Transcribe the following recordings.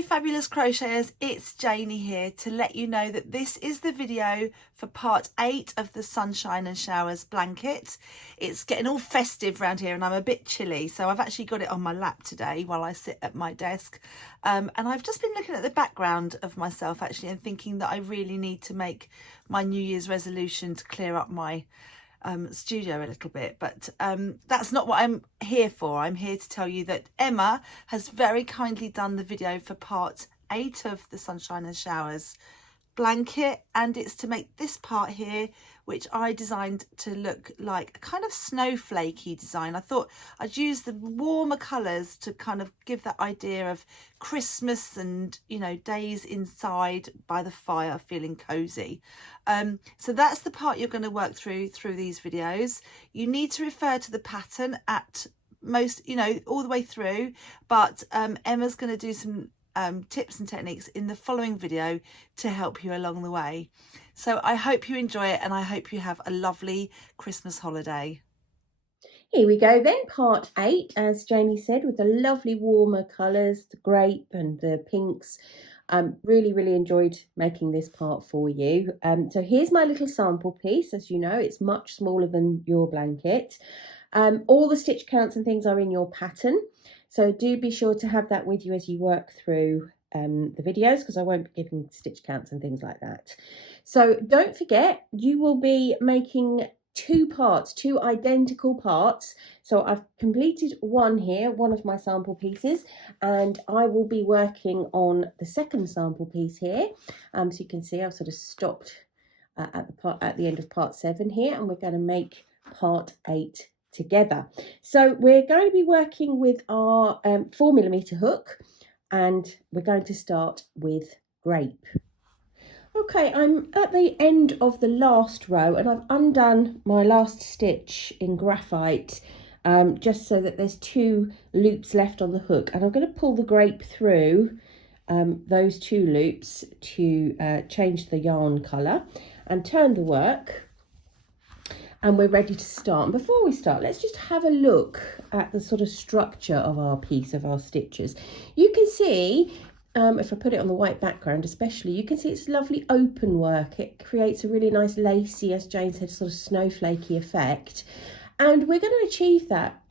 Hey fabulous crocheters, it's Janie here to let you know that this is the video for part 8 of the Sunshine and Showers blanket. It's getting all festive around here and I'm a bit chilly, so I've actually got it on my lap today while I sit at my desk. And I've just been looking at the background of myself actually and thinking that I really need to make my New Year's resolution to clear up my studio a little bit, but that's not what I'm here for. I'm here to tell you that Emma has very kindly done the video for part 8 of the Sunshine and Showers blanket, and it's to make this part here, which I designed to look like a kind of snowflakey design. I thought I'd use the warmer colours to kind of give that idea of Christmas and, you know, days inside by the fire feeling cozy. So that's the part you're going to work through these videos. You need to refer to the pattern at most, you know, all the way through, but Emma's going to do some tips and techniques in the following video to help you along the way. So I hope you enjoy it and I hope you have a lovely Christmas holiday. Here we go then, part 8, as Jamie said, with the lovely warmer colours, the grape and the pinks. Really enjoyed making this part for you. So here's my little sample piece. As you know, it's much smaller than your blanket. All the stitch counts and things are in your pattern, so do be sure to have that with you as you work through the videos, because I won't be giving stitch counts and things like that. So don't forget, you will be making 2 parts, 2 identical parts. So I've completed one here, one of my sample pieces, and I will be working on the second sample piece here. So you can see I've sort of stopped at the end of part 7 here, and we're going to make part 8 together. So we're going to be working with our 4mm hook, and we're going to start with grape. Okay, I'm at the end of the last row and I've undone my last stitch in graphite, just so that there's 2 loops left on the hook, and I'm going to pull the grape through those 2 loops to change the yarn colour and turn the work, and we're ready to start. And before we start, let's just have a look at the sort of structure of our piece, of our stitches. You can see, if I put it on the white background especially, you can see it's lovely open work. It creates a really nice lacy, as Jane said, sort of snowflakey effect. And we're going to achieve that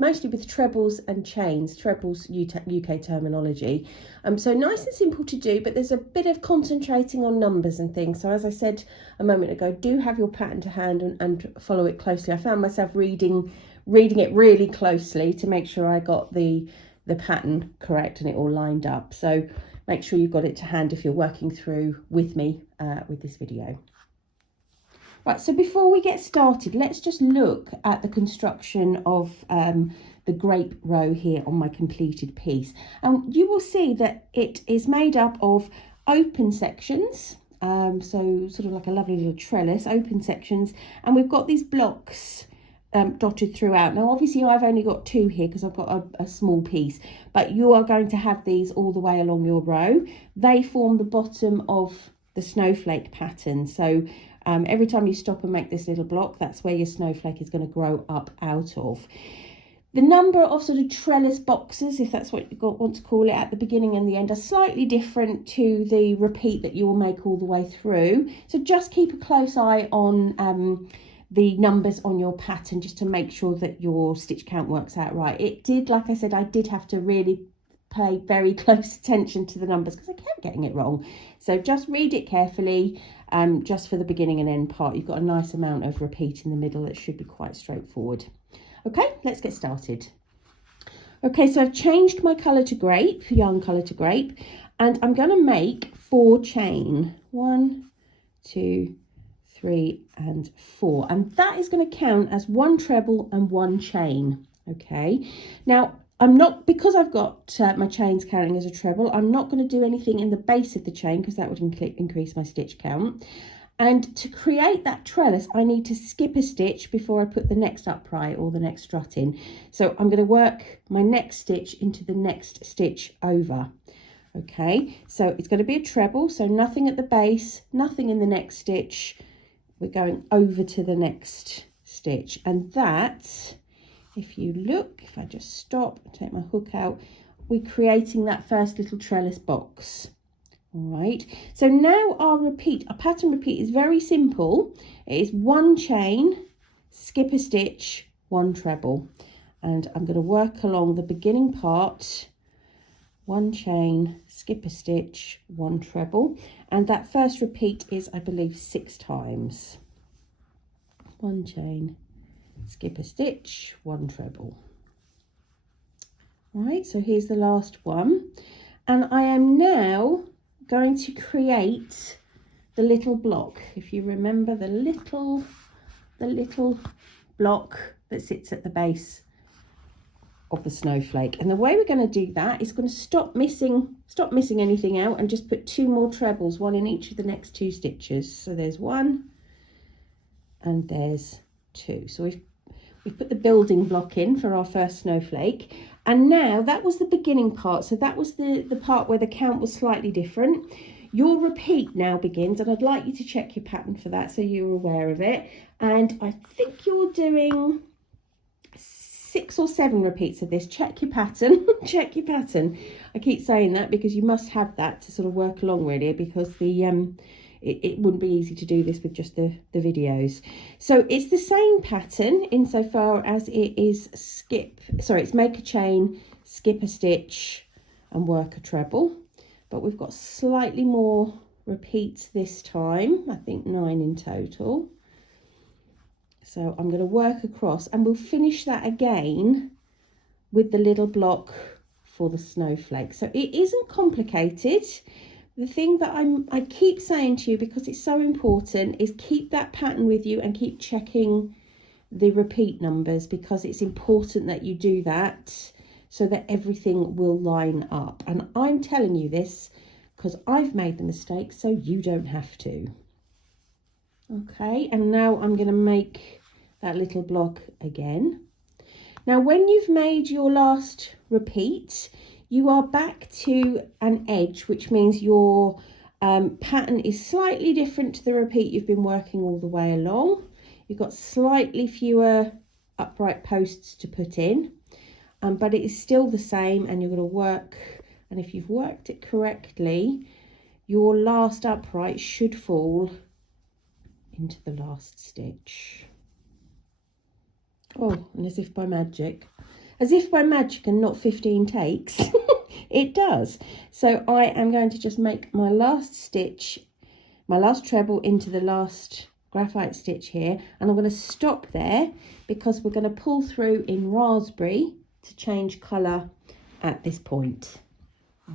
mostly with trebles and chains, trebles UK terminology. So nice and simple to do, but there's a bit of concentrating on numbers and things. So as I said a moment ago, do have your pattern to hand and follow it closely. I found myself reading it really closely to make sure I got the pattern correct and it all lined up. So make sure you've got it to hand if you're working through with me with this video. Right, so before we get started, let's just look at the construction of the grape row here on my completed piece. And you will see that it is made up of open sections, so sort of like a lovely little trellis, open sections, and we've got these blocks dotted throughout. Now obviously I've only got 2 here because I've got a small piece, but you are going to have these all the way along your row. They form the bottom of the snowflake pattern, so every time you stop and make this little block, that's where your snowflake is going to grow up out of. The number of sort of trellis boxes, if that's what you want to call it, at the beginning and the end are slightly different to the repeat that you will make all the way through. So just keep a close eye on the numbers on your pattern, just to make sure that your stitch count works out right. It did, like I said, I did have to really pay very close attention to the numbers because I kept getting it wrong. So just read it carefully, just for the beginning and end part. You've got a nice amount of repeat in the middle. It should be quite straightforward. Okay, let's get started. Okay, so I've changed my colour to grape, yarn colour to grape, and I'm going to make 4 chain. 1, 2, 3 and 4, and that is going to count as 1 treble and 1 chain. Okay, now I'm not, because I've got my chains counting as a treble, I'm not going to do anything in the base of the chain because that would increase my stitch count. And to create that trellis, I need to skip a stitch before I put the next upright or the next strut in. So I'm going to work my next stitch into the next stitch over. Okay, so it's going to be a treble, so nothing at the base, nothing in the next stitch. We're going over to the next stitch, and that, if you look, if I just stop and take my hook out, we're creating that first little trellis box. All right, so now our pattern repeat is very simple. It is 1 chain, skip a stitch, 1 treble, and I'm going to work along the beginning part. 1 chain, skip a stitch, 1 treble, and that first repeat is, I believe, 6 times. 1 chain, skip a stitch, 1 treble. Right, so here's the last one, and I am now going to create the little block. If you remember the little block that sits at the base of the snowflake, and the way we're going to do that is going to stop missing anything out and just put 2 more trebles, 1 in each of the next 2 stitches. So there's 1 and there's 2. So we've put the building block in for our first snowflake, and now that was the beginning part. So that was the part where the count was slightly different. Your repeat now begins, and I'd like you to check your pattern for that so you're aware of it. And I think you're doing 6 or 7 repeats of this. Check your pattern. Check your pattern. I keep saying that because you must have that to sort of work along really, because the it wouldn't be easy to do this with just the videos. So it's the same pattern insofar as it is it's make a chain, skip a stitch and work a treble, but we've got slightly more repeats this time. I think 9 in total. So I'm going to work across, and we'll finish that again with the little block for the snowflake. So it isn't complicated. The thing that I keep saying to you, because it's so important, is keep that pattern with you and keep checking the repeat numbers, because it's important that you do that so that everything will line up. And I'm telling you this because I've made the mistake so you don't have to. Okay, and now I'm going to make that little block again. Now when you've made your last repeat, you are back to an edge, which means your pattern is slightly different to the repeat you've been working all the way along. You've got slightly fewer upright posts to put in, but it is still the same, and you're going to work, and if you've worked it correctly, your last upright should fall into the last stitch. Oh, and as if by magic and not 15 takes, it does. So I am going to just make my last stitch, my last treble into the last graphite stitch here, and I'm going to stop there because we're going to pull through in raspberry to change colour at this point.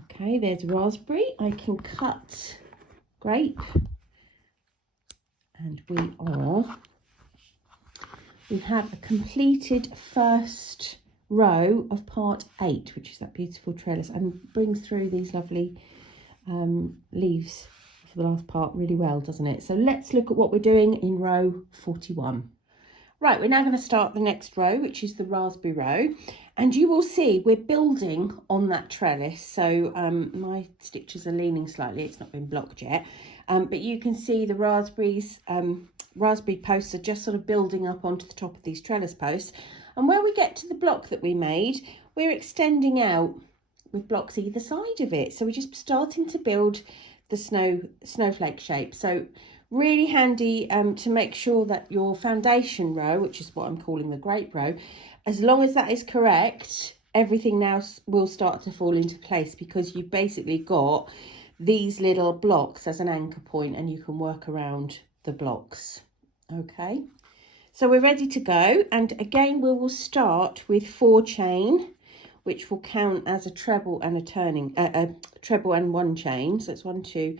Okay, there's raspberry. I can cut grape, and we have a completed first row of part 8, which is that beautiful trellis, and brings through these lovely leaves for the last part really well, doesn't it? So let's look at what we're doing in row 41. Right, we're now going to start the next row, which is the raspberry row, and you will see we're building on that trellis. So my stitches are leaning slightly, it's not been blocked yet, but you can see the raspberry posts are just sort of building up onto the top of these trellis posts, and where we get to the block that we made, we're extending out with blocks either side of it. So we're just starting to build the snowflake shape. So really handy to make sure that your foundation row, which is what I'm calling the grape row, as long as that is correct, everything now will start to fall into place, because you've basically got these little blocks as an anchor point, and you can work around the blocks. Okay, so we're ready to go, and again we will start with 4 chain, which will count as a treble and a treble and 1 chain. So it's 1, 2,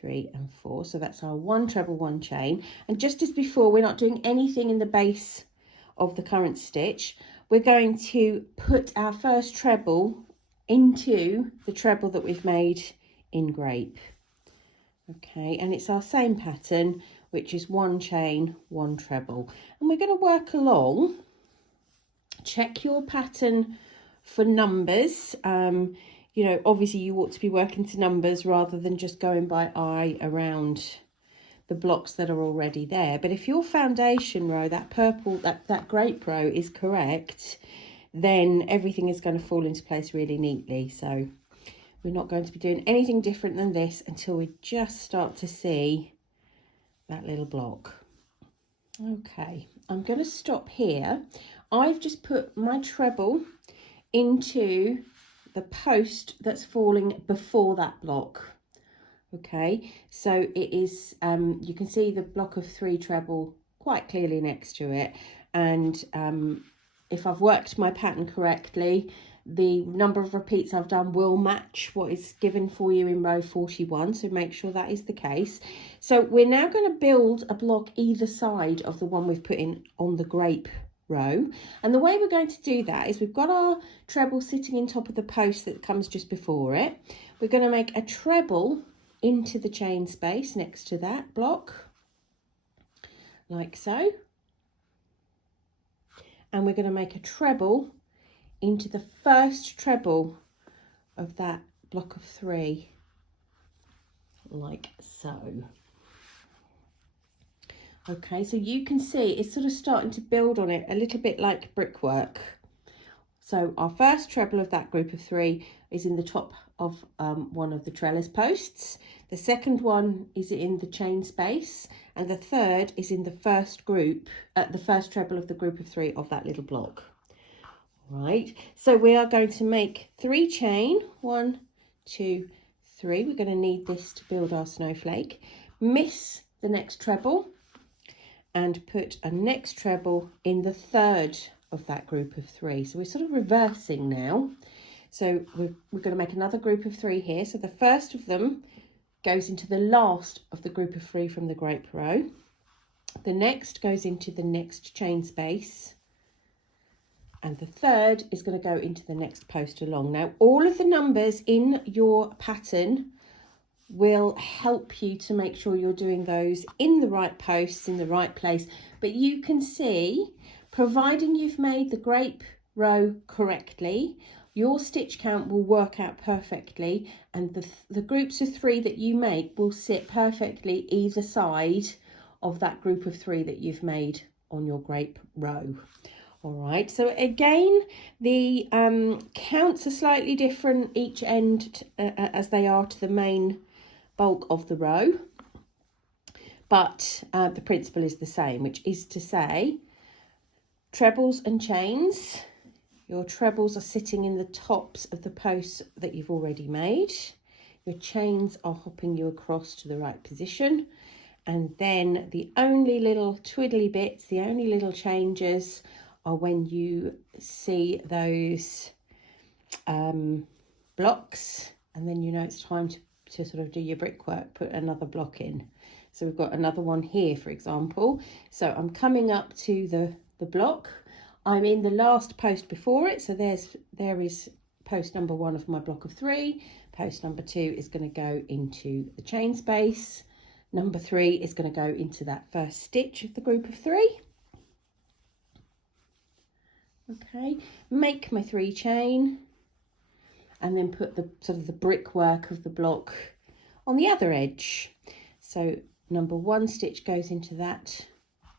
3 and 4. So that's our 1 treble 1 chain. And just as before, we're not doing anything in the base of the current stitch. We're going to put our first treble into the treble that we've made in grape. Okay, and it's our same pattern, which is 1 chain 1 treble, and we're going to work along. Check your pattern for numbers. You know, obviously you ought to be working to numbers rather than just going by eye around the blocks that are already there. But if your foundation row, that purple, that grape row is correct, then everything is going to fall into place really neatly. So we're not going to be doing anything different than this until we just start to see that little block. Okay, I'm going to stop here. I've just put my treble into the post that's falling before that block. Okay, so it is, you can see the block of 3 treble quite clearly next to it, and if I've worked my pattern correctly, the number of repeats I've done will match what is given for you in row 41, so make sure that is the case. So we're now going to build a block either side of the one we've put in on the grape row, and the way we're going to do that is we've got our treble sitting in top of the post that comes just before it. We're going to make a treble into the chain space next to that block, like so, and we're going to make a treble into the first treble of that block of 3, like so. Okay, so you can see it's sort of starting to build on it a little bit like brickwork. So our first treble of that group of 3 is in the top of one of the trellis posts. The second one is in the chain space, and the third is in the first group, the first treble of the group of 3 of that little block. Right, so we are going to make 3 chain, 1, 2, 3. We're going to need this to build our snowflake. Miss the next treble and put a next treble in the third of that group of 3. So we're sort of reversing now. So we're going to make another group of 3 here. So the first of them goes into the last of the group of 3 from the grape row. The next goes into the next chain space, and the third is going to go into the next post along. Now all of the numbers in your pattern will help you to make sure you're doing those in the right posts in the right place, but you can see, providing you've made the grape row correctly, your stitch count will work out perfectly, and the groups of 3 that you make will sit perfectly either side of that group of 3 that you've made on your grape row. All right, so again, the counts are slightly different each end as they are to the main bulk of the row, but the principle is the same, which is to say trebles and chains. Your trebles are sitting in the tops of the posts that you've already made. Your chains are hopping you across to the right position, and then the only little twiddly bits, the only little changes are when you see those blocks, and then you know it's time to sort of do your brickwork, put another block in. So we've got another one here, for example. So I'm coming up to the block. I'm in the last post before it. So there is post number 1 of my block of 3. Post number 2 is going to go into the chain space. Number 3 is going to go into that first stitch of the group of 3. Okay, make my 3 chain, and then put the sort of the brickwork of the block on the other edge. So number 1 stitch goes into that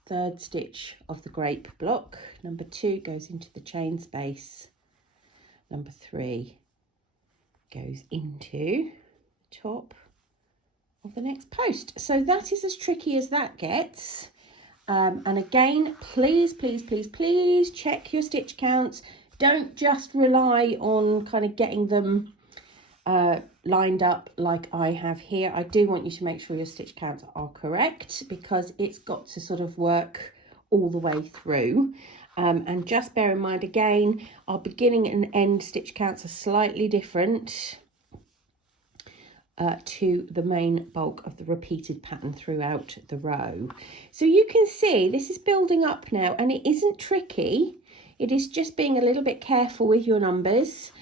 third stitch of the grape block. Number 2 goes into the chain space. Number 3 goes into the top of the next post. So that is as tricky as that gets. And again, please check your stitch counts. Don't just rely on kind of getting them lined up like I have here. I do want you to make sure your stitch counts are correct, because it's got to sort of work all the way through. And just bear in mind, again, our beginning and end stitch counts are slightly different to the main bulk of the repeated pattern throughout the row. So you can see this is building up now, and it isn't tricky. It is just being a little bit careful with your numbers,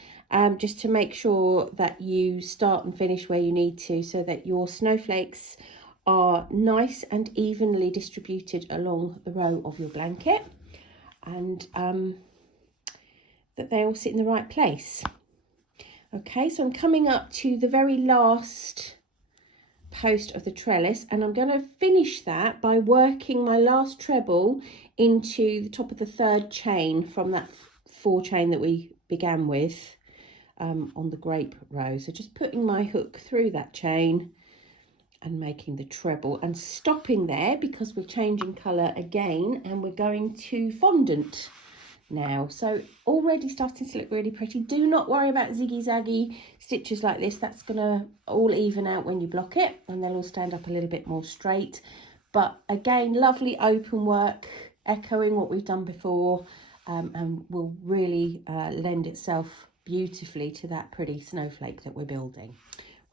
just to make sure that you start and finish where you need to, so that your snowflakes are nice and evenly distributed along the row of your blanket, and that they all sit in the right place. Okay, so I'm coming up to the very last post of the trellis, and I'm going to finish that by working my last treble into the top of the third chain from that 4 chain that we began with on the grape row. So just putting my hook through that chain and making the treble and stopping there because we're changing colour again and we're going to fondant now. So already starting to look really pretty. Do not worry about ziggy zaggy stitches like this. That's gonna all even out when you block it and they'll all stand up a little bit more straight. But again, lovely open work, echoing what we've done before, and will really lend itself beautifully to that pretty snowflake that we're building.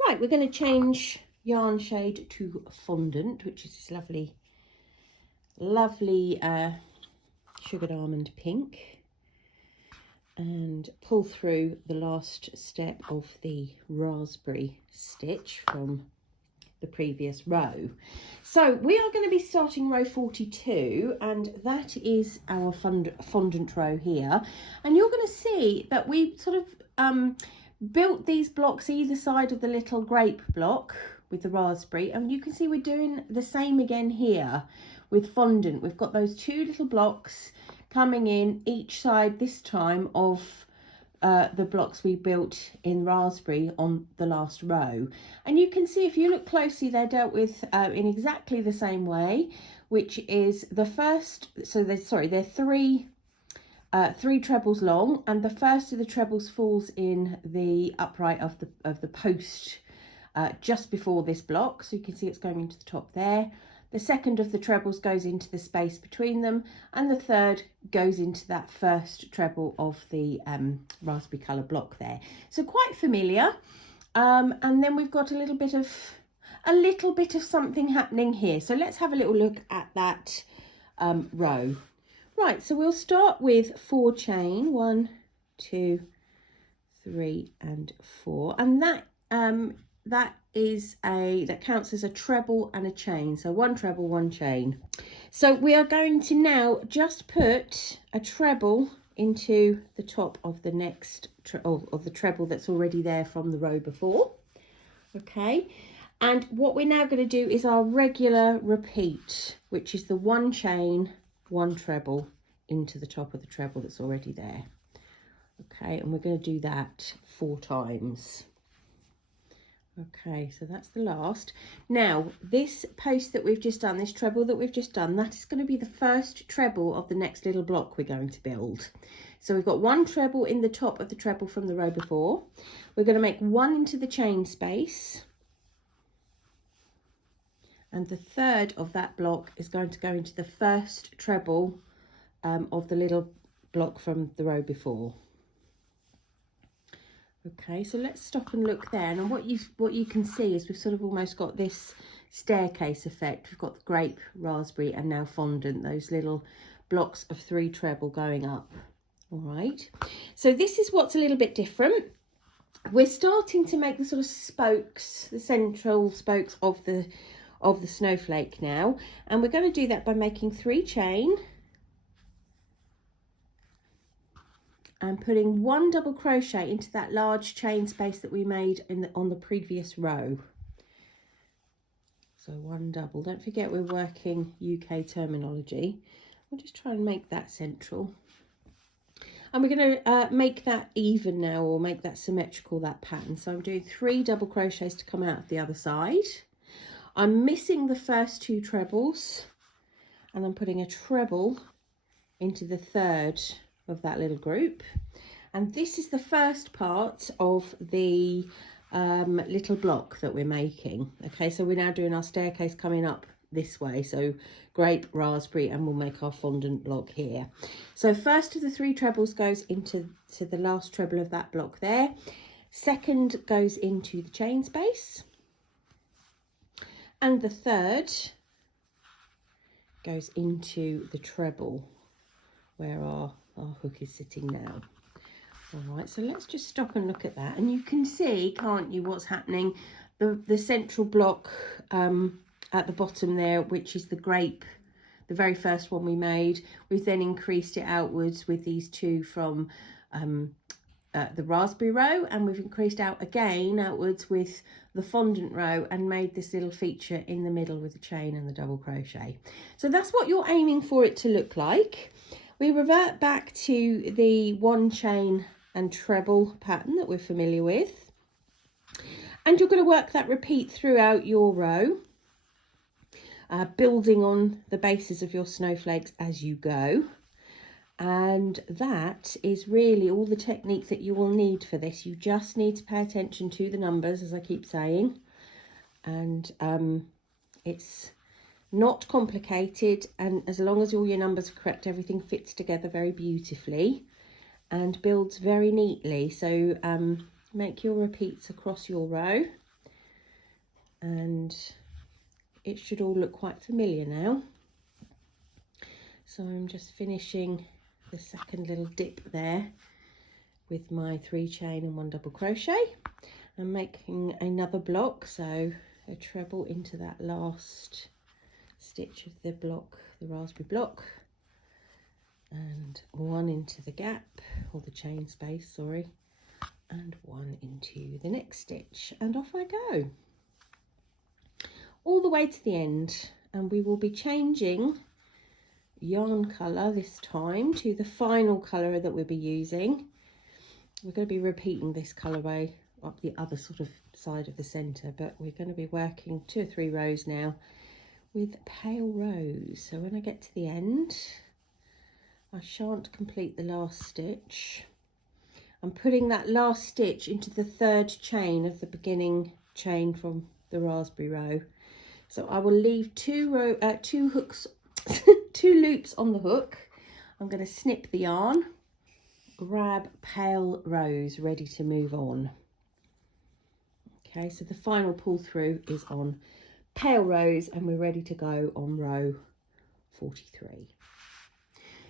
Right, we're going to change yarn shade to fondant, which is this lovely sugared almond pink, and pull through the last step of the raspberry stitch from the previous row. So we are going to be starting row 42, and that is our fondant row here, and you're going to see that we sort of built these blocks either side of the little grape block with the raspberry, and you can see we're doing the same again here with fondant. We've got those 2 little blocks coming in each side this time of the blocks we built in raspberry on the last row, and you can see if you look closely they're dealt with in exactly the same way, which is the first, so they're 3 trebles long, and the first of the trebles falls in the upright of the post just before this block, so you can see it's going into the top there. The second of the trebles goes into the space between them, and the third goes into that first treble of the raspberry colour block there. So quite familiar. And then we've got a little bit of something happening here. So let's have a little look at that row. Right, so we'll start with 4 chain, 1, 2, 3, and 4, and that counts as a treble and a chain. So 1 treble, 1 chain. So we are going to now just put a treble into the top of the next of the treble that's already there from the row before. Okay, and what we're now going to do is our regular repeat, which is the 1 chain, 1 treble into the top of the treble that's already there. Okay, and we're going to do that 4 times. Okay, so that's the last. Now this post that we've just done, this treble that we've just done, that is going to be the first treble of the next little block we're going to build. So we've got 1 treble in the top of the treble from the row before. We're going to make 1 into the chain space, and the third of that block is going to go into the first treble of the little block from the row before. Okay, so let's stop and look there, and what you can see is we've sort of almost got this staircase effect. We've got the grape, raspberry, and now fondant, those little blocks of 3 treble going up. All right, so this is what's a little bit different. We're starting to make the sort of spokes, the central spokes of the snowflake now, and we're going to do that by making 3 chain and putting 1 double crochet into that large chain space that we made on the previous row. So 1 double. Don't forget we're working UK terminology. I'll just try and make that central. And we're going to make that even now, or make that symmetrical, that pattern. So I'm doing 3 double crochets to come out of the other side. I'm missing the first 2 trebles, and I'm putting a treble into the third of that little group, and this is the first part of the little block that we're making. Okay, so we're now doing our staircase coming up this way, so grape, raspberry, and we'll make our fondant block here. So first of the 3 trebles goes into the last treble of that block there. Second goes into the chain space, and the third goes into the treble where our hook is sitting now. All right, so let's just stop and look at that, and you can see, can't you, what's happening? The central block at the bottom there, which is the grape, the very first one we made. We've then increased it outwards with these 2 from the raspberry row, and we've increased out again outwards with the fondant row and made this little feature in the middle with the chain and the double crochet. So that's what you're aiming for it to look like. We revert back to the one chain and treble pattern that we're familiar with. And you're going to work that repeat throughout your row, building on the bases of your snowflakes as you go. And that is really all the technique that you will need for this. You just need to pay attention to the numbers, as I keep saying. And it's not complicated, and as long as all your numbers are correct, everything fits together very beautifully and builds very neatly. So make your repeats across your row, and it should all look quite familiar now. So I'm just finishing the second little dip there with my 3 chain and 1 double crochet. I'm making another block, so a treble into that last stitch of the block, the raspberry block, and 1 into the gap, or the chain space, sorry, and 1 into the next stitch, and off I go all the way to the end. And we will be changing yarn colour this time to the final colour that we'll be using. We're going to be repeating this colourway up the other sort of side of the centre, but we're going to be working 2 or 3 rows now with pale rose. So when I get to the end, I shan't complete the last stitch. I'm putting that last stitch into the 3rd chain of the beginning chain from the raspberry row. So I will leave 2 hooks, 2 loops on the hook. I'm going to snip the yarn, grab pale rose, ready to move on. Okay, so the final pull through is on pale rose, and we're ready to go on row 43.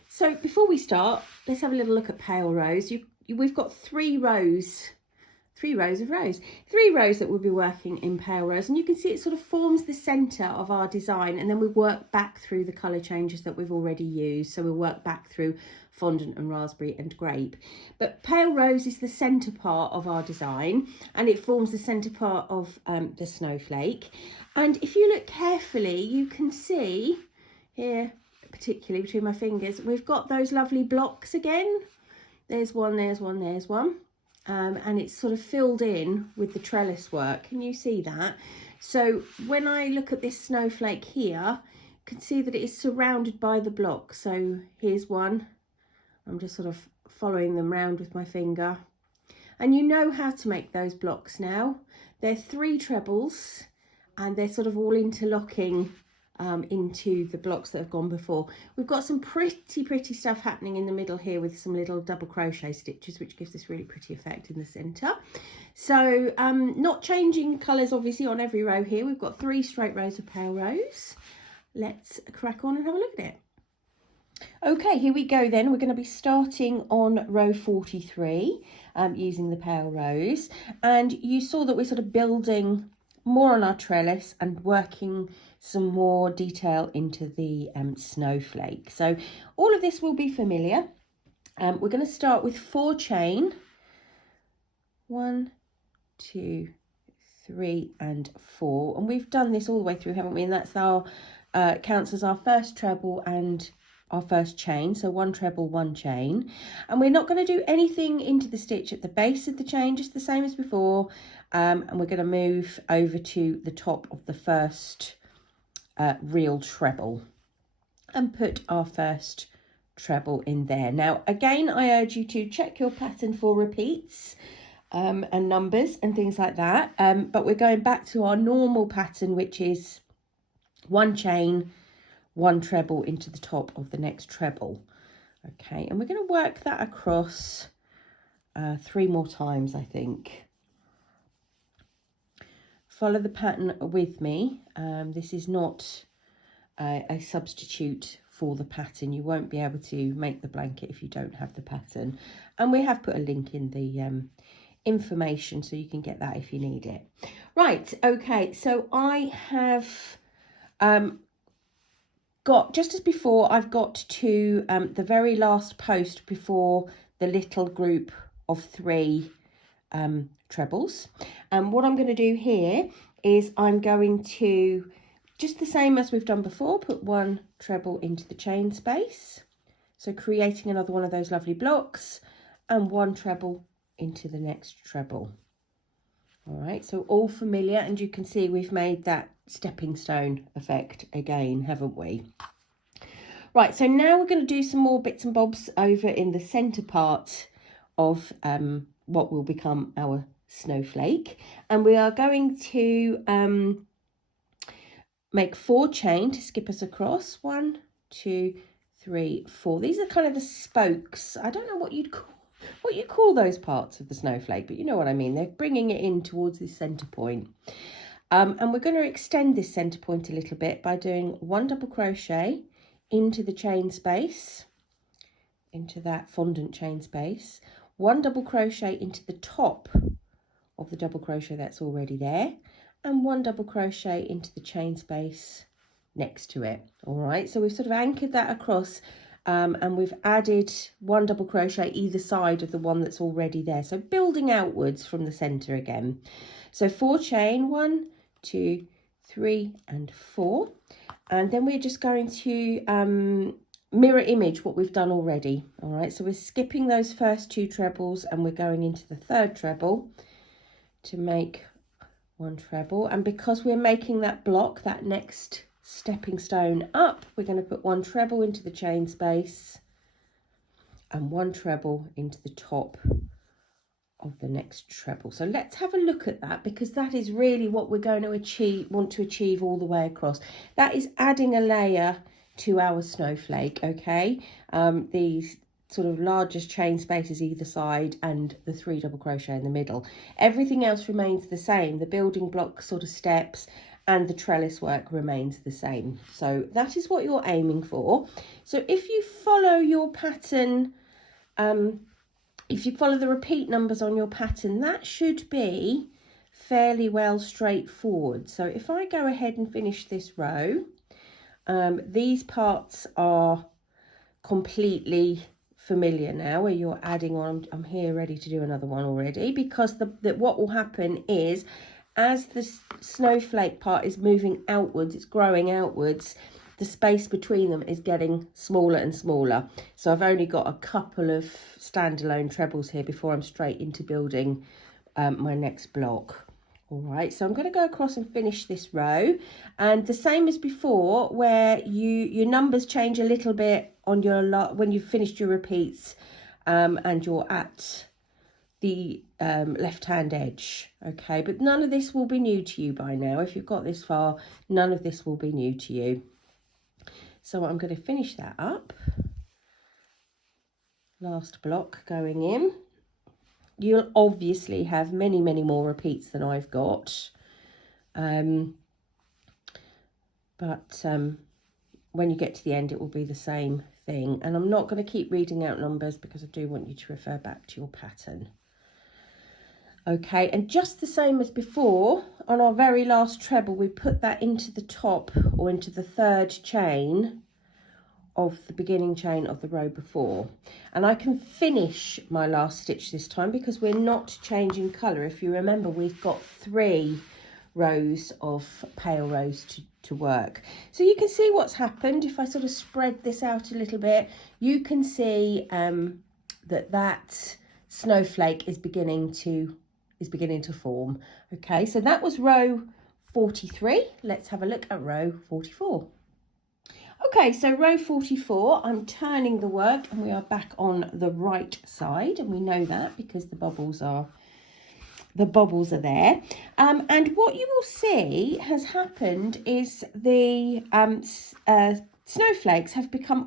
So before we start, let's have a little look at pale rose. We've got 3 rows of rose, 3 rows that we'll be working in pale rose, and you can see it sort of forms the center of our design, and then we work back through the color changes that we've already used. So we'll work back through fondant and raspberry and grape, but pale rose is the center part of our design, and it forms the center part of the snowflake. And if you look carefully, you can see here, particularly between my fingers, we've got those lovely blocks again. There's one, there's one, there's one. And it's sort of filled in with the trellis work. Can you see that? So when I look at this snowflake here, you can see that it is surrounded by the blocks. So here's one. I'm just sort of following them round with my finger. And you know how to make those blocks now. They're 3 trebles, and they're sort of all interlocking into the blocks that have gone before. We've got some pretty stuff happening in the middle here with some little double crochet stitches, which gives this really pretty effect in the center. So not changing colors obviously on every row here. We've got 3 straight rows of pale rose. Let's crack on and have a look at it. Okay, here we go then. We're going to be starting on row 43 using the pale rose, and you saw that we're sort of building more on our trellis and working some more detail into the snowflake. So all of this will be familiar. We're going to start with 4 chain, 1, 2, 3 and 4, and we've done this all the way through, haven't we? And that's our counts as our first treble and our first chain. So 1 treble, 1 chain, and we're not going to do anything into the stitch at the base of the chain, just the same as before. And we're going to move over to the top of the first real treble and put our first treble in there. Now again, I urge you to check your pattern for repeats and numbers and things like that, but we're going back to our normal pattern, which is 1 chain, 1 treble into the top of the next treble. Okay, and we're going to work that across 3 more times, I think. Follow the pattern with me. This is not a substitute for the pattern. You won't be able to make the blanket if you don't have the pattern, and we have put a link in the information so you can get that if you need it. Right, okay, so I have got, just as before, I've got to the very last post before the little group of 3 trebles. And what I'm going to do here is I'm going to, just the same as we've done before, put 1 treble into the chain space, So creating another one of those lovely blocks, and 1 treble into the next treble. All right, so all familiar, and you can see we've made that stepping stone effect again, haven't we? Right, so now we're going to do some more bits and bobs over in the centre part of what will become our snowflake, and we are going to make 4 chain to skip us across. 1, 2, 3, 4. These are kind of the spokes. I don't know what you call those parts of the snowflake, but you know what I mean. They're bringing it in towards this centre point. And we're going to extend this centre point a little bit by doing 1 double crochet into the chain space, into that fondant chain space, 1 double crochet into the top of the double crochet that's already there, and 1 double crochet into the chain space next to it. All right, so we've sort of anchored that across, and we've added 1 double crochet either side of the one that's already there, so building outwards from the center again. So 4 chain, 1, 2, 3 and 4, and then we're just going to mirror image what we've done already. All right, so we're skipping those first 2 trebles and we're going into the 3rd treble to make 1 treble, and because we're making that block, that next stepping stone up, we're going to put 1 treble into the chain space and 1 treble into the top of the next treble. So let's have a look at that, because that is really what we're going to want to achieve all the way across. That is adding a layer to our snowflake. Okay, these sort of largest chain spaces either side and the 3 double crochet in the middle. Everything else remains the same. The building block sort of steps and the trellis work remains the same. So that is what you're aiming for. So if you follow your pattern, if you follow the repeat numbers on your pattern, that should be fairly well straightforward. So if I go ahead and finish this row, these parts are completely familiar now, where you're adding on. I'm here ready to do another one already, because what will happen is, as the snowflake part is moving outwards, it's growing outwards, the space between them is getting smaller and smaller. So I've only got a couple of standalone trebles here before I'm straight into building my next block. All right, so I'm going to go across and finish this row, and the same as before, where your numbers change a little bit on your when you've finished your repeats, and you're at the left hand edge. Okay, but none of this will be new to you by now. If you've got this far, none of this will be new to you. So I'm going to finish that up. Last block going in. You'll obviously have many more repeats than I've got, but when you get to the end it will be the same thing, and I'm not going to keep reading out numbers because I do want you to refer back to your pattern. Okay, and just the same as before, on our very last treble we put that into the top, or into the 3rd chain of the beginning chain of the row before, and I can finish my last stitch this time because we're not changing colour. If you remember, we've got 3 rows of pale rose to work. So you can see what's happened. If I sort of spread this out a little bit, you can see that snowflake is beginning to form. Okay, so that was row 43. Let's have a look at row 44. Okay, so row 44, I'm turning the work and we are back on the right side, and we know that because the bubbles are there. And what you will see has happened is the snowflakes have become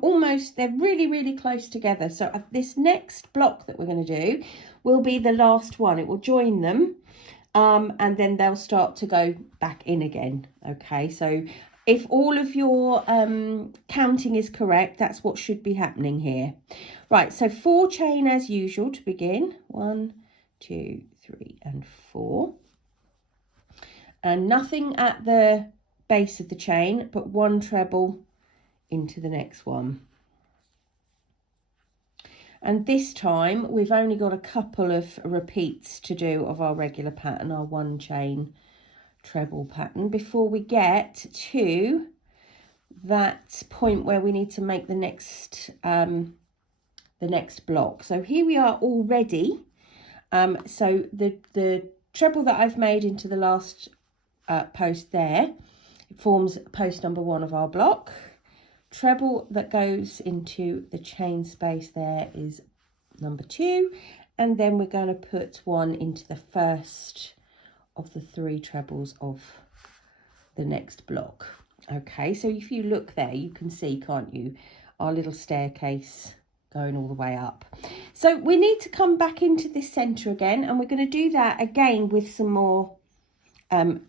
they're really close together. So this next block that we're going to do will be the last one. It will join them, and then they'll start to go back in again. Okay, so if all of your counting is correct, that's what should be happening here. Right, so 4 chain as usual to begin. 1, 2, 3 and 4. And nothing at the base of the chain, but 1 treble into the next one. And this time we've only got a couple of repeats to do of our regular pattern, our 1 chain treble pattern, before we get to that point where we need to make the next the next block. So here we are already. So the treble that I've made into the last post there forms post number 1 of our block. Treble that goes into the chain space there is number 2, and then we're going to put one into the first of the 3 trebles of the next block. Okay, so if you look there, you can see, can't you, our little staircase going all the way up. So we need to come back into this center again, and we're going to do that again with some more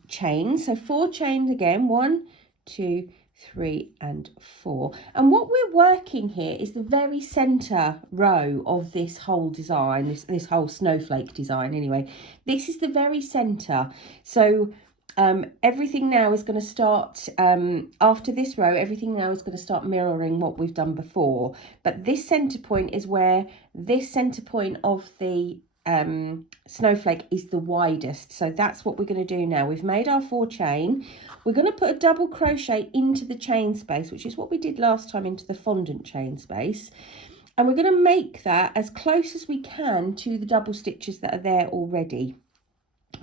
chains. So 4 chains again, 1, 2, 3 and 4. And what we're working here is the very center row of this whole design, this whole snowflake design anyway. This is the very center. So everything now is going to start, after this row, everything now is going to start mirroring what we've done before. But this center point is where this center point of the snowflake is the widest. So that's what we're going to do now. We've made our 4 chain. We're going to put a double crochet into the chain space, which is what we did last time, into the fondant chain space. And we're going to make that as close as we can to the double stitches that are there already.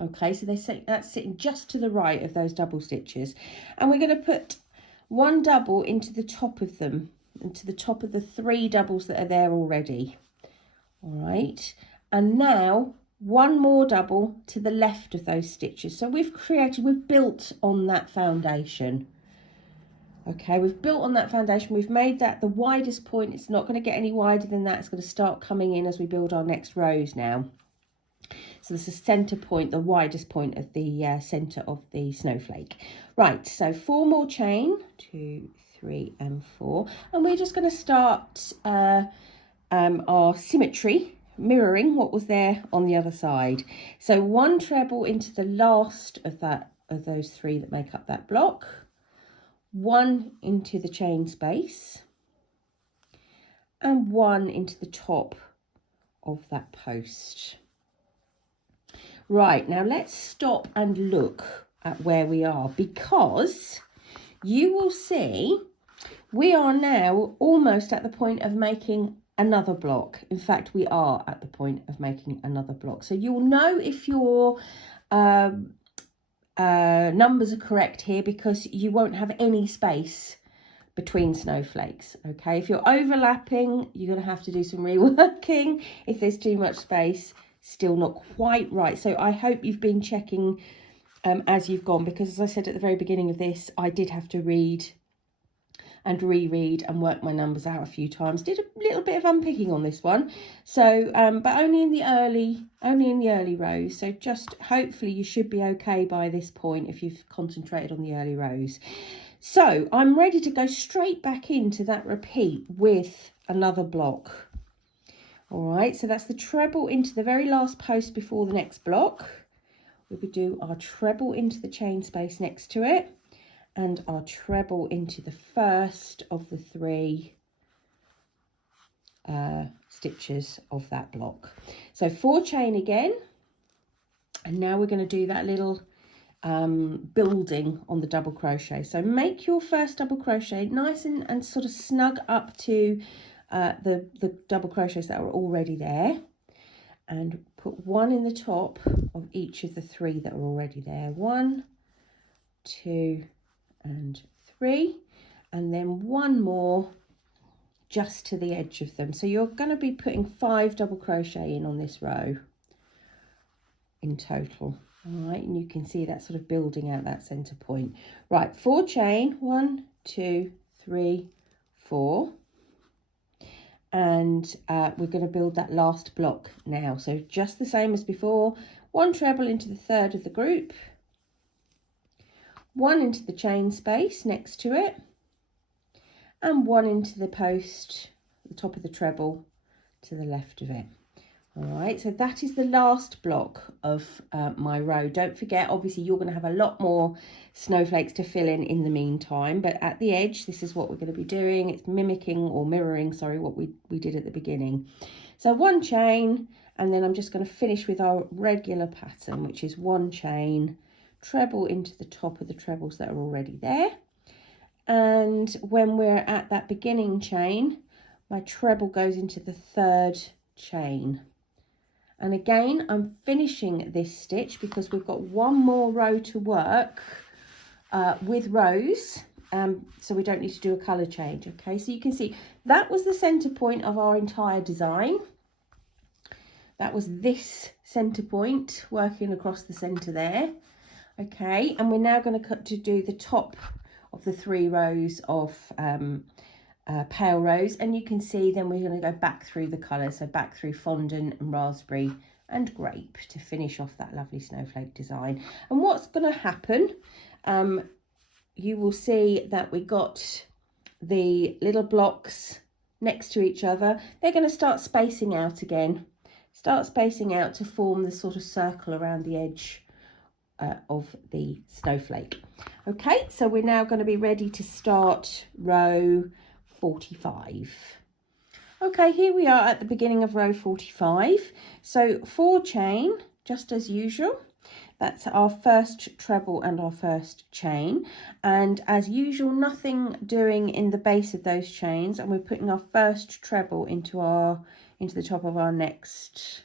Okay, so that's sitting just to the right of those double stitches, and we're going to put 1 double into the top of them, into the top of the 3 doubles that are there already. All right, and now 1 more double to the left of those stitches. So we've built on that foundation. Okay, we've built on that foundation. We've made that the widest point. It's not going to get any wider than that. It's going to start coming in as we build our next rows now. So this is the centre point, the widest point of the centre of the snowflake. Right, so 4 more chain, 2, 3 and 4. And we're just going to start our symmetry, mirroring what was there on the other side. So 1 treble into the last of those 3 that make up that block. 1 into the chain space. And 1 into the top of that post. Right, now let's stop and look at where we are, because you will see we are now almost at the point of making another block. In fact, we are at the point of making another block. So you'll know if your numbers are correct here, because you won't have any space between snowflakes. Okay, if you're overlapping, you're going to have to do some reworking. If there's too much space, still not quite right. So I hope you've been checking as you've gone, because as I said at the very beginning of this, I did have to read and reread and work my numbers out a few times. Did a little bit of unpicking on this one. So but only in the early rows. So just hopefully you should be okay by this point if you've concentrated on the early rows. So I'm ready to go straight back into that repeat with another block. All right, so that's the treble into the very last post before the next block. We would do our treble into the chain space next to it, and our treble into the first of the 3 stitches of that block. So 4 chain again, and now we're going to do that little building on the double crochet. So make your first double crochet nice and sort of snug up to the double crochets that are already there, and put 1 in the top of each of the 3 that are already there. 1, 2 and 3, and then 1 more just to the edge of them. So you're going to be putting 5 double crochet in on this row in total. All right, and you can see that sort of building out that center point. Right, 4 chain, 1, 2, 3, 4. And we're going to build that last block now. So just the same as before, 1 treble into the 3rd of the group, 1 into the chain space next to it, and 1 into the post, the top of the treble to the left of it. All right, so that is the last block of my row. Don't forget, obviously you're going to have a lot more snowflakes to fill in the meantime, but at the edge, this is what we're going to be doing. It's mimicking or mirroring, sorry, what we did at the beginning. So 1 chain, and then I'm just going to finish with our regular pattern, which is 1 chain, treble into the top of the trebles that are already there. And when we're at that beginning chain, my treble goes into the third chain. And again, I'm finishing this stitch because we've got one more row to work with rows, so we don't need to do a colour change. Okay, so you can see that was the centre point of our entire design. That was this centre point working across the centre there. Okay, and we're now going to cut to do the top of the 3 rows of pale rose, and you can see then we're going to go back through the colours, so back through fondant and raspberry and grape to finish off that lovely snowflake design. And what's going to happen, you will see that we got the little blocks next to each other. They're going to start spacing out again, start spacing out to form the sort of circle around the edge of the snowflake. Okay, so we're now going to be ready to start row 45. Okay, here we are at the beginning of row 45. So 4 chain, just as usual. That's our first treble and our first chain. And as usual, nothing doing in the base of those chains. And we're putting our first treble into the top of our next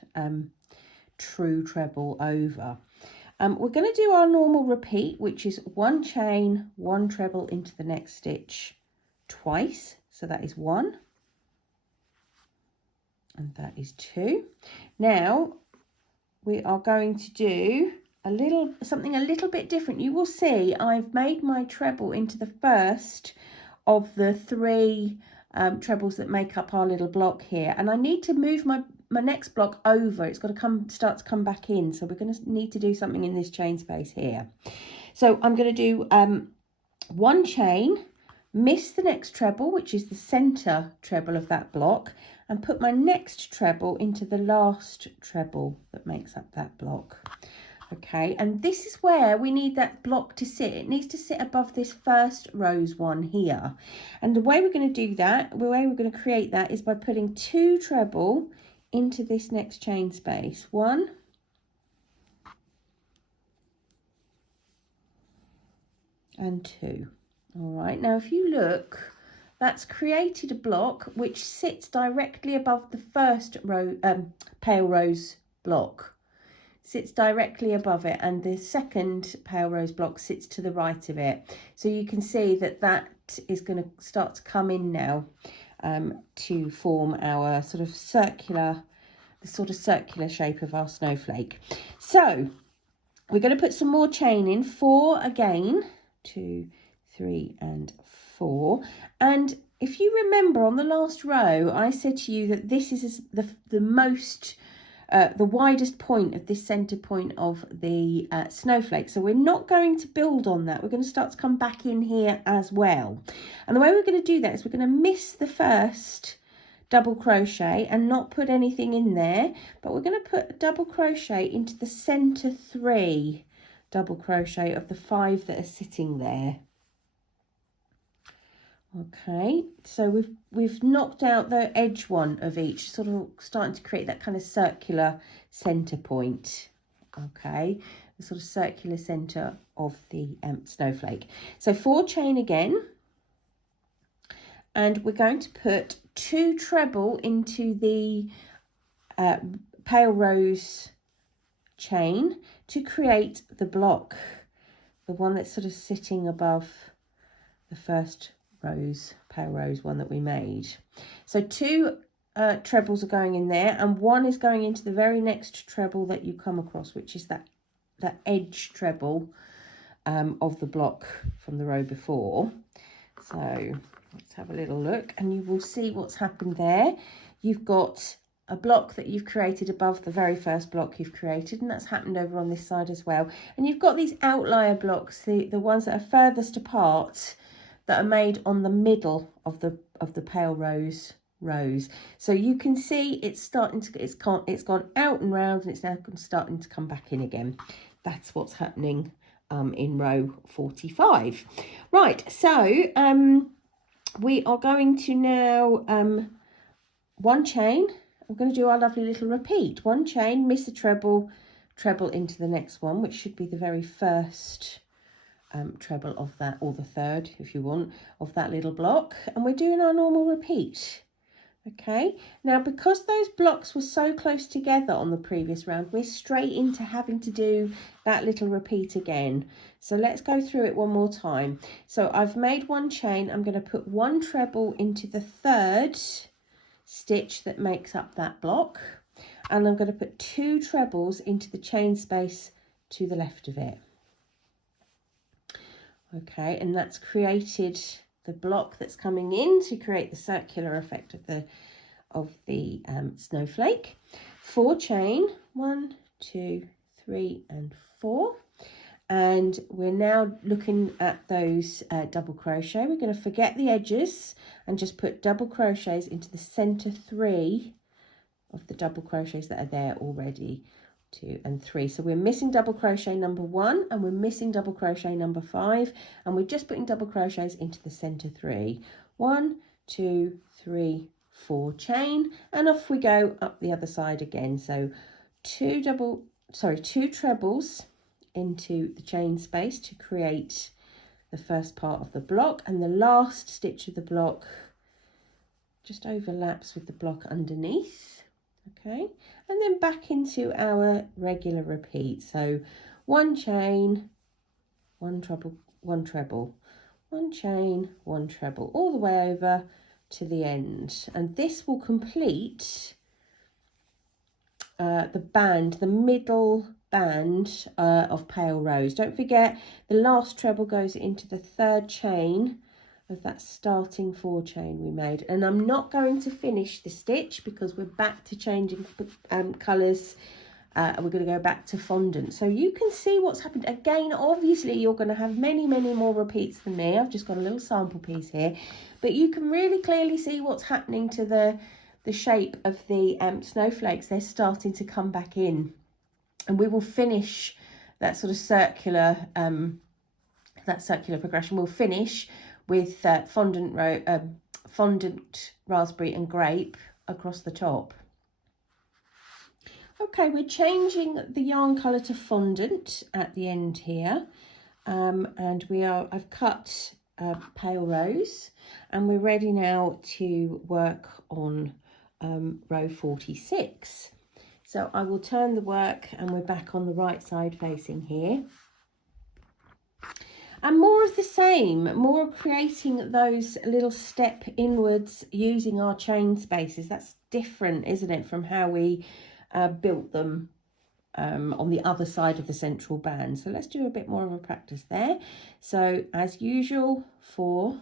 true treble over. We're going to do our normal repeat, which is 1 chain, 1 treble into the next stitch twice. So that is 1 and that is 2. Now we are going to do something a little bit different. You will see I've made my treble into the first of the 3 trebles that make up our little block here, and I need to move my next block over. It's got to start to come back in, so we're going to need to do something in this chain space here. So I'm going to do 1 chain, miss the next treble, which is the center treble of that block, and put my next treble into the last treble that makes up that block. Okay, and this is where we need that block to sit. It needs to sit above this first rose one here. And the way we're going to do that, the way we're going to create that is by putting 2 treble into this next chain space. 1 and 2. All right, now if you look, that's created a block which sits directly above the first row, pale rose block. Sits directly above it, and the second pale rose block sits to the right of it. So you can see that that is going to start to come in now to form our sort of circular shape of our snowflake. So we're going to put some more chain in, 4 again, 2, 3 and 4. And if you remember on the last row, I said to you that this is the widest point of this center point of the snowflake. So we're not going to build on that. We're going to start to come back in here as well. And the way we're going to do that is we're going to miss the first double crochet and not put anything in there, but we're going to put a double crochet into the center 3 double crochet of the 5 that are sitting there. Okay, so we've knocked out the edge one of each, sort of starting to create that kind of circular center point. Okay, the sort of circular center of the snowflake. So 4 chain again, and we're going to put 2 treble into the pale rose chain to create the block, the one that's sort of sitting above the first pale rose one that we made. So 2 trebles are going in there, and 1 is going into the very next treble that you come across, which is that edge treble of the block from the row before. So let's have a little look, and you will see what's happened there. You've got a block that you've created above the very first block you've created, and that's happened over on this side as well. And you've got these outlier blocks, the ones that are furthest apart, that are made on the middle of the pale rose rows. So you can see it's starting to it's gone out and round, and it's now starting to come back in again. That's what's happening in row 45. Right, so we are going to now 1 chain. We're going to do our lovely little repeat. 1 chain, miss a treble, treble into the next one, which should be the very first treble of that, or the third if you want, of that little block. And we're doing our normal repeat. Okay, now because those blocks were so close together on the previous round, we're straight into having to do that little repeat again. So let's go through it one more time. So I've made one chain. I'm going to put one treble into the third stitch that makes up that block, and I'm going to put two trebles into the chain space to the left of it. Okay, and that's created the block that's coming in to create the circular effect of the snowflake. 4 chain, 1, 2, 3 and 4, and we're now looking at those double crochet. We're going to forget the edges and just put double crochets into the center 3 of the double crochets that are there already. 2 and 3. So we're missing double crochet number 1 and we're missing double crochet number 5, and we're just putting double crochets into the center 3. 1, 2, 3, 4 chain, and off we go up the other side again. So two trebles into the chain space to create the first part of the block, and the last stitch of the block just overlaps with the block underneath. Okay, and then back into our regular repeat. So 1 chain, 1 treble, 1 treble, 1 chain, 1 treble, all the way over to the end, and this will complete the band, the middle band of pale rose. Don't forget the last treble goes into the third chain of that starting 4 chain we made, and I'm not going to finish the stitch because we're back to changing colours. We're going to go back to fondant, so you can see what's happened. Again, obviously you're going to have many more repeats than me. I've just got a little sample piece here, but you can really clearly see what's happening to the shape of the snowflakes. They're starting to come back in, and we will finish that sort of circular progression. We'll finish with fondant raspberry and grape across the top. Okay, we're changing the yarn colour to fondant at the end here, and I've cut pale rose, and we're ready now to work on row 46. So I will turn the work, and we're back on the right side facing here. And more of the same, more of creating those little step inwards using our chain spaces. That's different, isn't it, from how we built them on the other side of the central band. So let's do a bit more of a practice there. So as usual, 4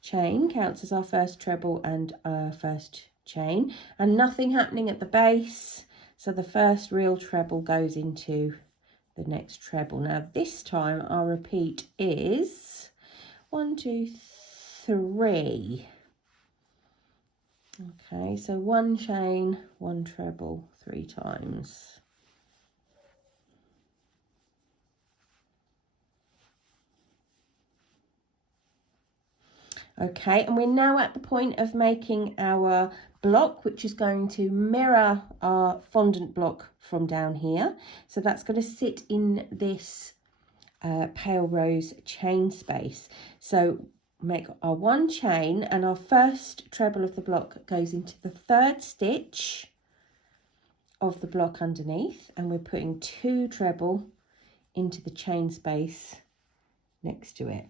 chain counts as our first treble and our first chain, and nothing happening at the base. So the first real treble goes into the next treble. Now this time our repeat is 1, 2, 3. Okay, so 1 chain, 1 treble 3 times. Okay, and we're now at the point of making our block, which is going to mirror our fondant block from down here. So that's going to sit in this pale rose chain space. So make our 1 chain, and our first treble of the block goes into the third stitch of the block underneath, and we're putting 2 treble into the chain space next to it.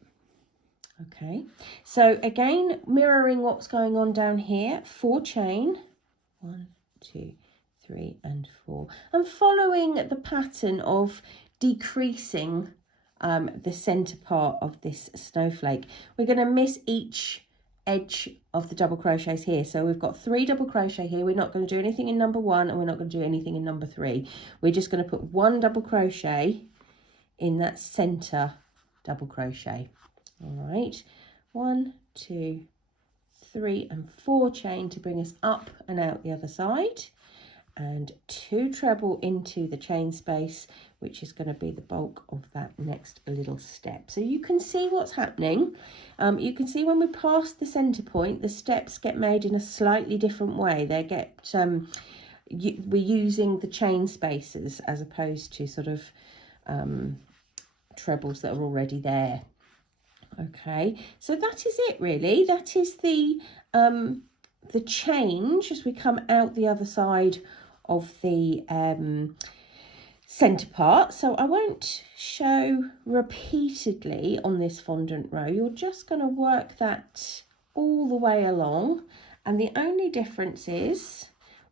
Okay, so again, mirroring what's going on down here, 4 chain, 1, 2, 3 and 4, and following the pattern of decreasing the center part of this snowflake. We're going to miss each edge of the double crochets here. So we've got 3 double crochet here. We're not going to do anything in number 1, and we're not going to do anything in number 3. We're just going to put 1 double crochet in that center double crochet. All right, 1, 2, 3 and 4 chain to bring us up and out the other side, and 2 treble into the chain space, which is going to be the bulk of that next little step. So you can see what's happening. You can see when we pass the center point, the steps get made in a slightly different way. They get we're using the chain spaces as opposed to sort of trebles that are already there. Okay, so that is it really. That is the the change as we come out the other side of the centre part. So I won't show repeatedly on this fondant row. You're just going to work that all the way along, and the only difference is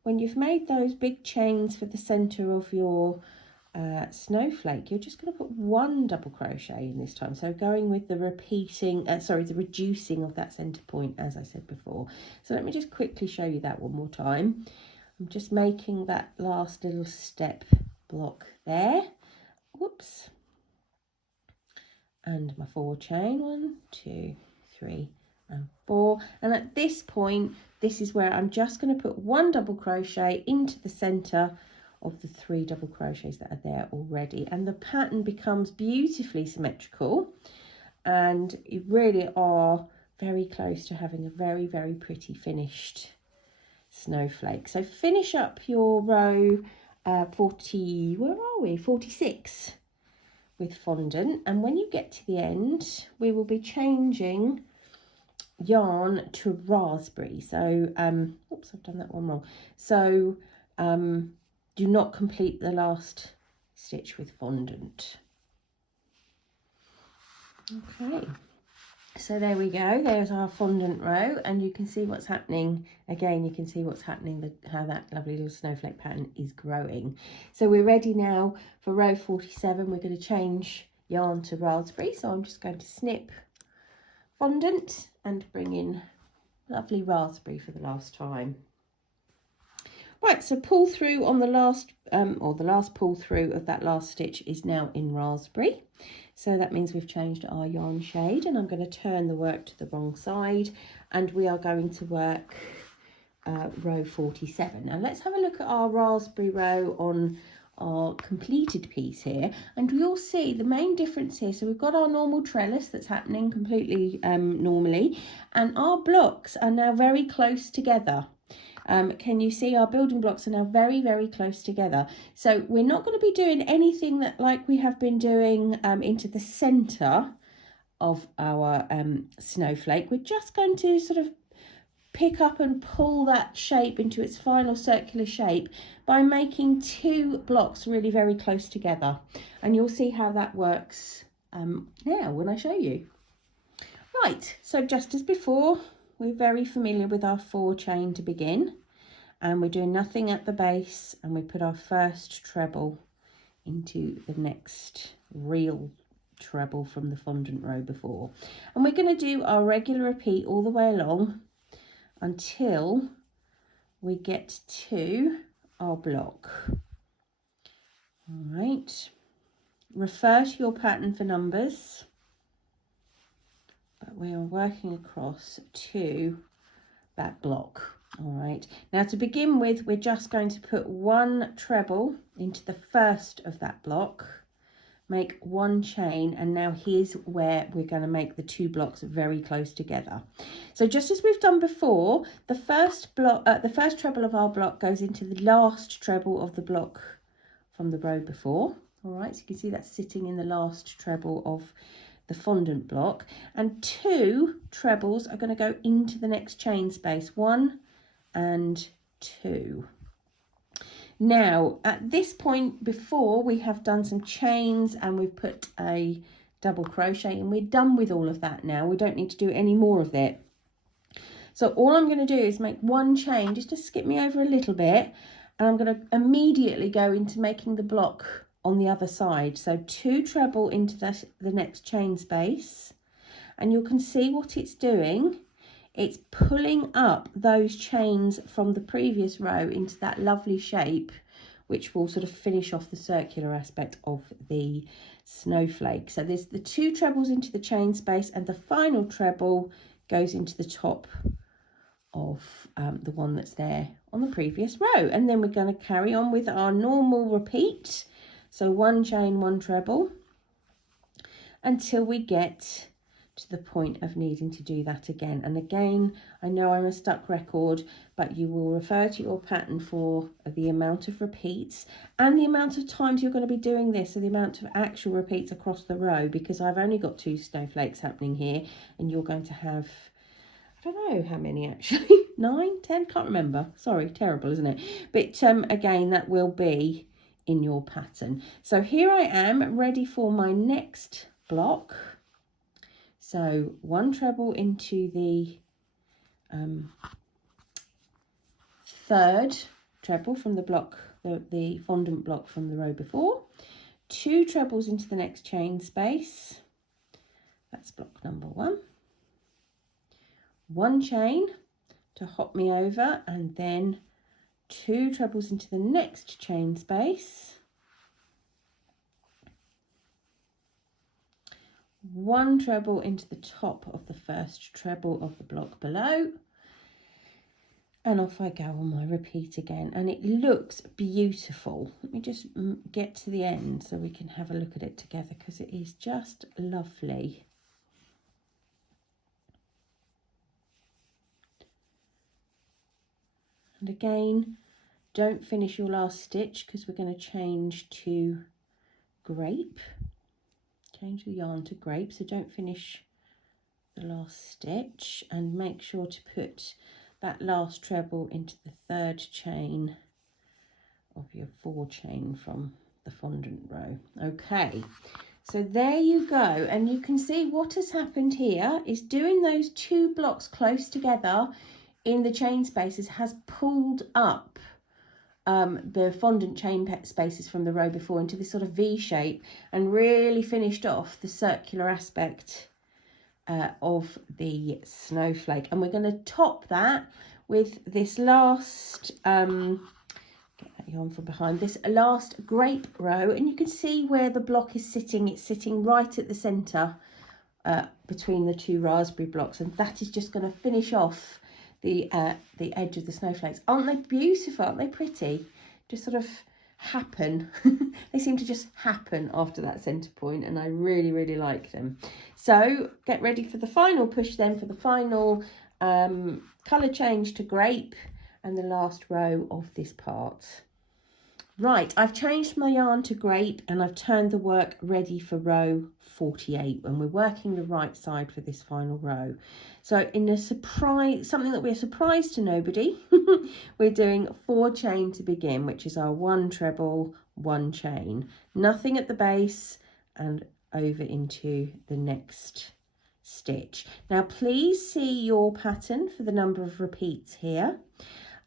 when you've made those big chains for the centre of your snowflake, you're just going to put one double crochet in this time, so going with the the reducing of that centre point, as I said before. So let me just quickly show you that one more time. I'm just making that last little step block there, whoops, and my 4 chain, 1, 2, 3 and 4, and at this point this is where I'm just going to put one double crochet into the center of the 3 double crochets that are there already, and the pattern becomes beautifully symmetrical, and you really are very close to having a very, very pretty finished snowflake. So finish up your row 46 with fondant, and when you get to the end we will be changing yarn to raspberry. So oops, I've done that one wrong. So do not complete the last stitch with fondant. Okay, so there we go, there's our fondant row, and you can see what's happening. Again, you can see what's happening, how that lovely little snowflake pattern is growing. So we're ready now for row 47. We're going to change yarn to raspberry, so I'm just going to snip fondant and bring in lovely raspberry for the last time. Right, so pull through on the last the last pull through of that last stitch is now in raspberry. So that means we've changed our yarn shade, and I'm going to turn the work to the wrong side, and we are going to work row 47. Now let's have a look at our raspberry row on our completed piece here, and you'll see the main difference here. So we've got our normal trellis that's happening completely normally, and our blocks are now very close together. Can you see our building blocks are now very, very close together? So we're not going to be doing anything that like we have been doing into the centre of our snowflake. We're just going to sort of pick up and pull that shape into its final circular shape by making 2 blocks really very close together, and you'll see how that works now when I show you. Right, so just as before, we're very familiar with our 4 chain to begin, and we're doing nothing at the base, and we put our first treble into the next real treble from the fondant row before, and we're going to do our regular repeat all the way along until we get to our block. All right, refer to your pattern for numbers, but we are working across to that block. All right, now to begin with, we're just going to put 1 treble into the first of that block, make 1 chain, and now here's where we're going to make the 2 blocks very close together. So just as we've done before, the first treble of our block goes into the last treble of the block from the row before. All right, so you can see that's sitting in the last treble of the fondant block, and 2 trebles are going to go into the next chain space, 1 and 2. Now at this point before, we have done some chains and we've put a double crochet, and we're done with all of that now. We don't need to do any more of it. So all I'm going to do is make 1 chain, just to skip me over a little bit, and I'm going to immediately go into making the block on the other side. So 2 treble into the next chain space, and you can see what it's doing. It's pulling up those chains from the previous row into that lovely shape, which will sort of finish off the circular aspect of the snowflake. So there's the 2 trebles into the chain space, and the final treble goes into the top of the one that's there on the previous row. And then we're going to carry on with our normal repeat. So 1 chain, 1 treble, until we get to the point of needing to do that again. And again, I know I'm a stuck record, but you will refer to your pattern for the amount of repeats and the amount of times you're going to be doing this, so the amount of actual repeats across the row, because I've only got 2 snowflakes happening here, and you're going to have, I don't know how many actually, 9, 10, can't remember. Sorry, terrible, isn't it? But again, that will be in your pattern. So here I am ready for my next block. So 1 treble into the 3rd treble from the block, the fondant block from the row before. 2 trebles into the next chain space. That's block number 1. 1 chain to hop me over, and then 2 trebles into the next chain space. 1 treble into the top of the first treble of the block below, and off I go on my repeat again, and it looks beautiful. Let me just get to the end so we can have a look at it together, because it is just lovely. And again, don't finish your last stitch, because we're going to change to grape. Change the yarn to grape, so don't finish the last stitch, and make sure to put that last treble into the 3rd chain of your 4 chain from the fondant row. Okay, so there you go, and you can see what has happened here is doing those 2 blocks close together in the chain spaces has pulled up the fondant chain spaces from the row before into this sort of V shape, and really finished off the circular aspect of the snowflake. And we're going to top that with this last get that yarn from behind, this last grape row, and you can see where the block is sitting. It's sitting right at the center between the 2 raspberry blocks, and that is just going to finish off the edge of the snowflakes. Aren't they beautiful? Aren't they pretty? Just sort of happen. They seem to just happen after that center point, and I really like them. So get ready for the final push then, for the final color change to grape and the last row of this part. Right, I've changed my yarn to grape, and I've turned the work ready for row 48, and we're working the right side for this final row. So in a surprise, something that we're surprised to nobody, we're doing 4 chain to begin, which is our 1 treble, 1 chain, nothing at the base, and over into the next stitch. Now please see your pattern for the number of repeats here.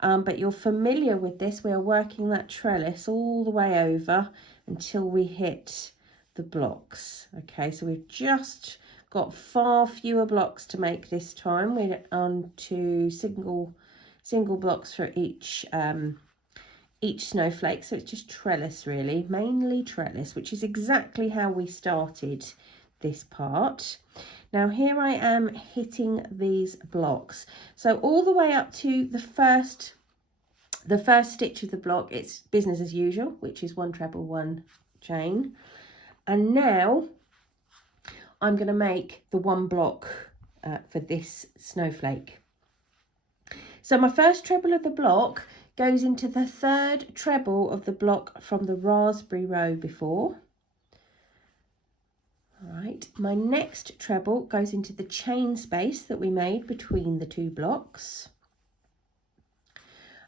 But you're familiar with this. We are working that trellis all the way over until we hit the blocks. Okay, so we've just got far fewer blocks to make this time. We're on to single blocks for each snowflake, so it's just trellis really, mainly trellis, which is exactly how we started this part. Now here I am hitting these blocks, so all the way up to the first stitch of the block, it's business as usual, which is 1 treble, 1 chain. And now I'm going to make the 1 block for this snowflake. So my first treble of the block goes into the 3rd treble of the block from the raspberry row before. All right, my next treble goes into the chain space that we made between the 2 blocks.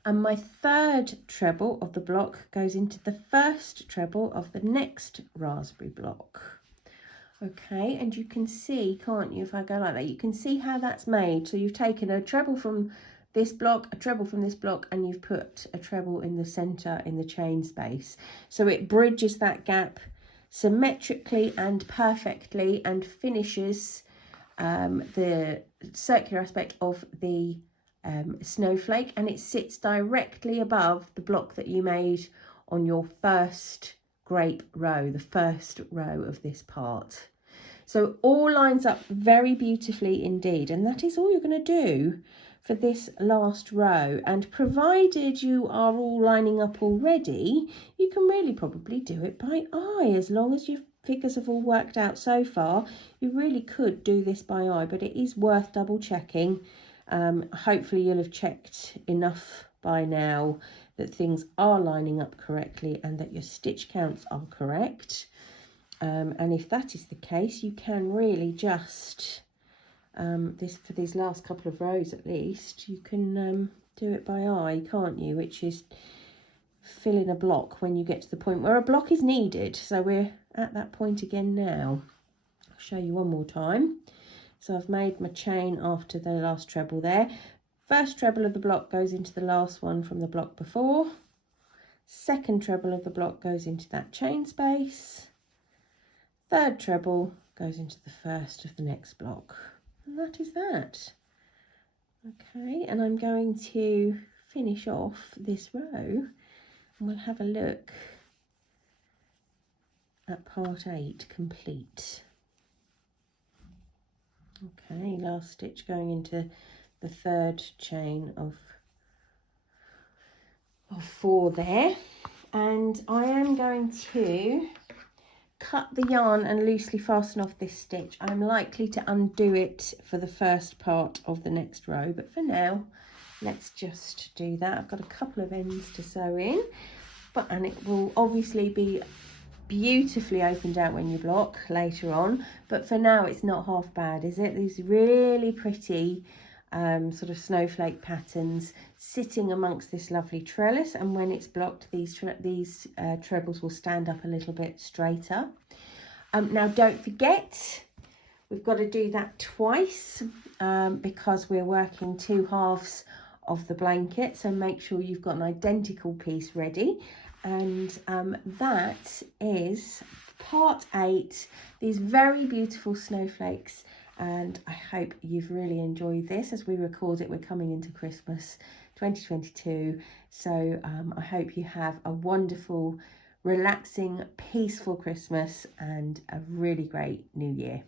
And my 3rd treble of the block goes into the 1st treble of the next raspberry block. Okay, and you can see, can't you, if I go like that, you can see how that's made. So you've taken a treble from this block, a treble from this block, and you've put a treble in the center in the chain space. So it bridges that gap symmetrically and perfectly, and finishes the circular aspect of the snowflake, and it sits directly above the block that you made on your first grape row, the first row of this part. So all lines up very beautifully indeed, and that is all you're going to do for this last row. And provided you are all lining up already, you can really probably do it by eye. As long as your figures have all worked out so far, you really could do this by eye, but it is worth double checking. Hopefully you'll have checked enough by now that things are lining up correctly and that your stitch counts are correct. And if that is the case, you can really just this for these last couple of rows at least. You can do it by eye, can't you, which is fill in a block when you get to the point where a block is needed. So we're at that point again now. I'll show you one more time. So I've made my chain after the last treble there. First treble of the block goes into the last one from the block before. Second treble of the block goes into that chain space. Third treble goes into the first of the next block. And that is that. Okay, and I'm going to finish off this row and we'll have a look at part 8 complete. Okay, last stitch going into the third chain of 4 there, and I am going to cut the yarn and loosely fasten off this stitch. I'm likely to undo it for the first part of the next row, but for now let's just do that. I've got a couple of ends to sew in, and it will obviously be beautifully opened out when you block later on, but for now it's not half bad, is it? These really pretty sort of snowflake patterns sitting amongst this lovely trellis, and when it's blocked these trebles will stand up a little bit straighter. Now don't forget, we've got to do that twice because we're working 2 halves of the blanket, so make sure you've got an identical piece ready. And that is part 8, these very beautiful snowflakes, and I hope you've really enjoyed this. As we record it, we're coming into Christmas 2022, so I hope you have a wonderful, relaxing, peaceful Christmas and a really great new year.